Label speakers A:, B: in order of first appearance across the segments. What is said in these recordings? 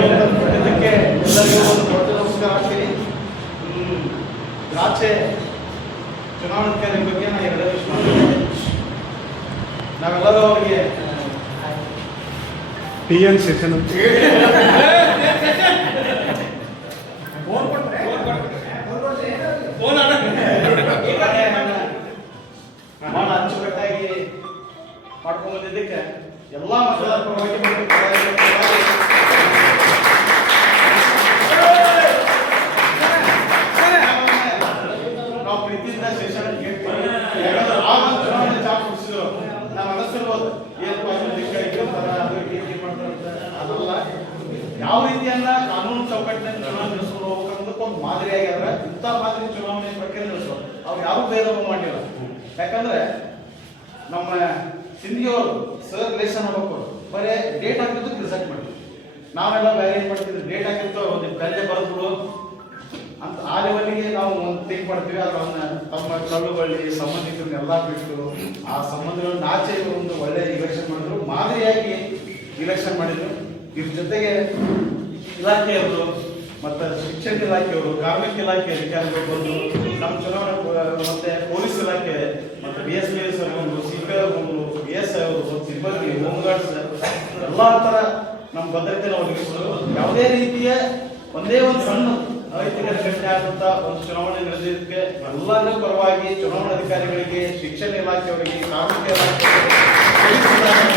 A: ಎಲ್ಲರಿಗೂ ಒಂದು ದೊಡ್ಡ ನಮಸ್ಕಾರ ಆಗ್ತೀನಿ. ರಾಜ್ಯ ಚುನಾವಣಾಧಿಕಾರಿ ಬಗ್ಗೆ ನಾನು ವಿಷಯ ಮಾತಾಡ್ತೀನಿ. ನಾವೆಲ್ಲರೂ ಅವರಿಗೆ
B: ಪಿ ಎನ್ ಸೆಷನ್ ಅಂತ
A: ಬಹಳ ಅಚ್ಚುಕಟ್ಟಾಗಿ ಮಾಡ್ಕೊಂಡು ಬಂದಿದ್ದಕ್ಕೆ ಎಲ್ಲ ಮತದಾರರ ಪರವಾಗಿ ಯಾವ ರೀತಿಯನ್ನ ಕಾನೂನು ಚೌಕಟ್ಟಿನಲ್ಲಿ ಚುನಾವಣೆ ನಡೆಸ್ಕೊಂಡು ಹೋಗ್ಬೇಕನ್ನೋದಕ್ಕೆ ಒಂದು ಮಾದರಿಯಾಗಿ ಅದ್ರ ಇಂಥ ಮಾದರಿ ಚುನಾವಣೆ ಪ್ರಕ್ರಿಯೆ ನಡೆಸೋದು ಅವ್ರು ಯಾರು ಭೇದ ಮಾಡಿಲ್ಲ ಯಾಕಂದ್ರೆ ನಮ್ಮ ಸಿಂಧಿಯವರು, ಸರ್ ರಿಲೇಷನ್ ಹೋಗ್ಬೇಕು ಬರೇ ಡೇಟ್ ಹಾಕಿದ್ದು ರಿಸಲ್ಟ್ ಮಾಡ್ತೀವಿ ನಾವೆಲ್ಲ ಏನ್ ಮಾಡ್ತಿದ್ವಿ. ಡೇಟ್ ಹಾಕಿತ್ತು ಒಂದು ಬೆಲೆ ಬರೆದ್ಬಿಡು ಅಂತ. ಆ ಲೆವೆಲ್ಗೆ ನಾವು ಒಂದು ಥಿಂಕ್ ಮಾಡ್ತೀವಿ. ಅದನ್ನ ತಮ್ಮ ಕಳ್ಳುಬಳ್ಳಿ ಸಂಬಂಧಿಕರನ್ನೆಲ್ಲ ಬಿಟ್ಟು ಆ ಸಂಬಂಧಗಳನ್ನ ಆಚೆ ಒಂದು ಒಳ್ಳೆ ಇಲೆಕ್ಷನ್ ಮಾಡಿದ್ರು. ಮಾದರಿಯಾಗಿ ಇಲೆಕ್ಷನ್ ಮಾಡಿದ್ರು. ಇದ್ರ ಜೊತೆಗೆ ಇಲಾಖೆಯವರು ಮತ್ತು ಶಿಕ್ಷಣ ಇಲಾಖೆಯವರು, ಕಾರ್ಮಿಕ ಇಲಾಖೆ ಅಧಿಕಾರಿಗಳು ಬಂದು ನಮ್ಮ ಚುನಾವಣೆ ಮತ್ತೆ ಪೊಲೀಸ್ ಇಲಾಖೆ, ಮತ್ತು ಬಿ ಎಸ್ ಪಿ ಎಸ್ ಬಂದು ಸಿ ಪಿ ಐ ಬಂದು ಬಿ ಎಸ್ ಐ ಅವರು ಸಿಬ್ಬಂದಿ ಹೋಮ್ಗಾರ್ಡ್ಸ್ ಎಲ್ಲ ಥರ ನಮ್ಮ ಭದ್ರತೆ ಒದಗಿಸಲು ಯಾವುದೇ ರೀತಿಯ ಒಂದೇ ಒಂದು ಸಣ್ಣ ರೈತರಿಗೆ ಘಟನೆ ಆದಂತ ಒಂದು ಚುನಾವಣೆ ನಡೆದಿದ್ದಕ್ಕೆ ಎಲ್ಲರ ಪರವಾಗಿ ಚುನಾವಣಾಧಿಕಾರಿಗಳಿಗೆ, ಶಿಕ್ಷಣ ಇಲಾಖೆಯವರಿಗೆ, ಕಾರ್ಮಿಕ ಇಲಾಖೆಯವರಿಗೆ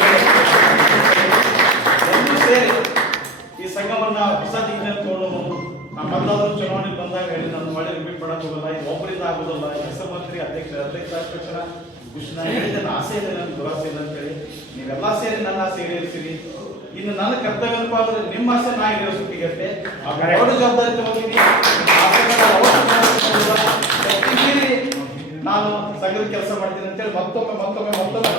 A: ನಮ್ಮೆಲ್ಲರೂ ಚುನಾವಣೆ ಬಂದಾಗ ಹೇಳಿ ನಾನು ಮಳೆ ರಿಪೀಟ್ ಮಾಡಕ್ ಹೋಗಲ್ಲ ಇದು ಒಬ್ಬರಿಂದ ಆಗೋದಲ್ಲ ಹೆಸರು ಮಂತ್ರಿ ಅಧ್ಯಕ್ಷ ಅಧ್ಯಕ್ಷ ಆದ ತಕ್ಷಣ ನಾನು ಹೇಳಿದೆ ನನ್ನ ಆಸೆ ಇದೆ ನನ್ನ ದುರಾಸೆ ಇಲ್ಲ ಅಂತ ಹೇಳಿ. ನೀವೆಲ್ಲ ಸೇರಿ ನನ್ನ ಆಸೆ ಈಡೇರಿಸಿರಿ. ಇನ್ನು ನನ್ನ ಕರ್ತವ್ಯ ಅಂತ ಆದ್ರೆ ನಿಮ್ಮ ಆಸೆ ನಾ ಈಡೇರಿಸುತ್ತಿಗತ್ತೆ ಎರಡು ಜವಾಬ್ದಾರಿ ತಗೋತೀನಿ ನಾನು ಸಂಘದ ಕೆಲಸ ಮಾಡ್ತೀನಿ ಅಂತೇಳಿ ಮತ್ತೊಮ್ಮೆ ಮತ್ತೊಮ್ಮೆ ಮತ್ತೊಮ್ಮೆ.